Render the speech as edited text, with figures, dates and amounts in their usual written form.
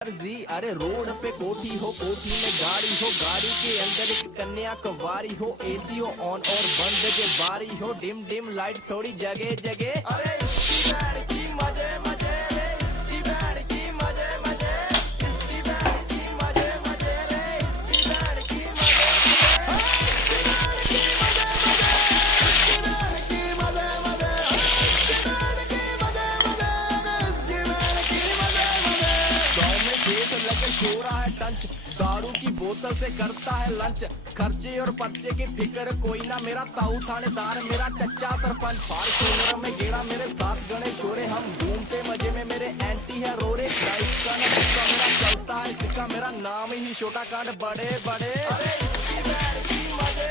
जी अरे रोड पे कोठी हो, कोठी में गाड़ी हो, गाड़ी के अंदर एक कन्या कवारी हो, एसी हो ऑन और बंद के बारी हो, डिम डिम लाइट थोड़ी जगह जगह। अरे इसकी बैंड की मजे मजे रे, इसकी बैंड की मजे मजे, इसकी बैंड की मजे मजे रे, इसकी बैंड की मजे हो रहा है टंच, दारू की बोतल से करता है लंच, खर्चे और पर्चे की फिक्र कोई ना, मेरा ताऊ थानेदार मेरा चच्चा सरपंच, फार्चूनर में गेड़ा मेरे साथ गणे छोरे, हम घूमते मजे में मेरे एंटी है रोरे, का ना गुस्सा मेरा चलता है सिक्का, मेरा नाम ही छोटा कांड बड़े बड़े। अरे इसकी बैंड की मजे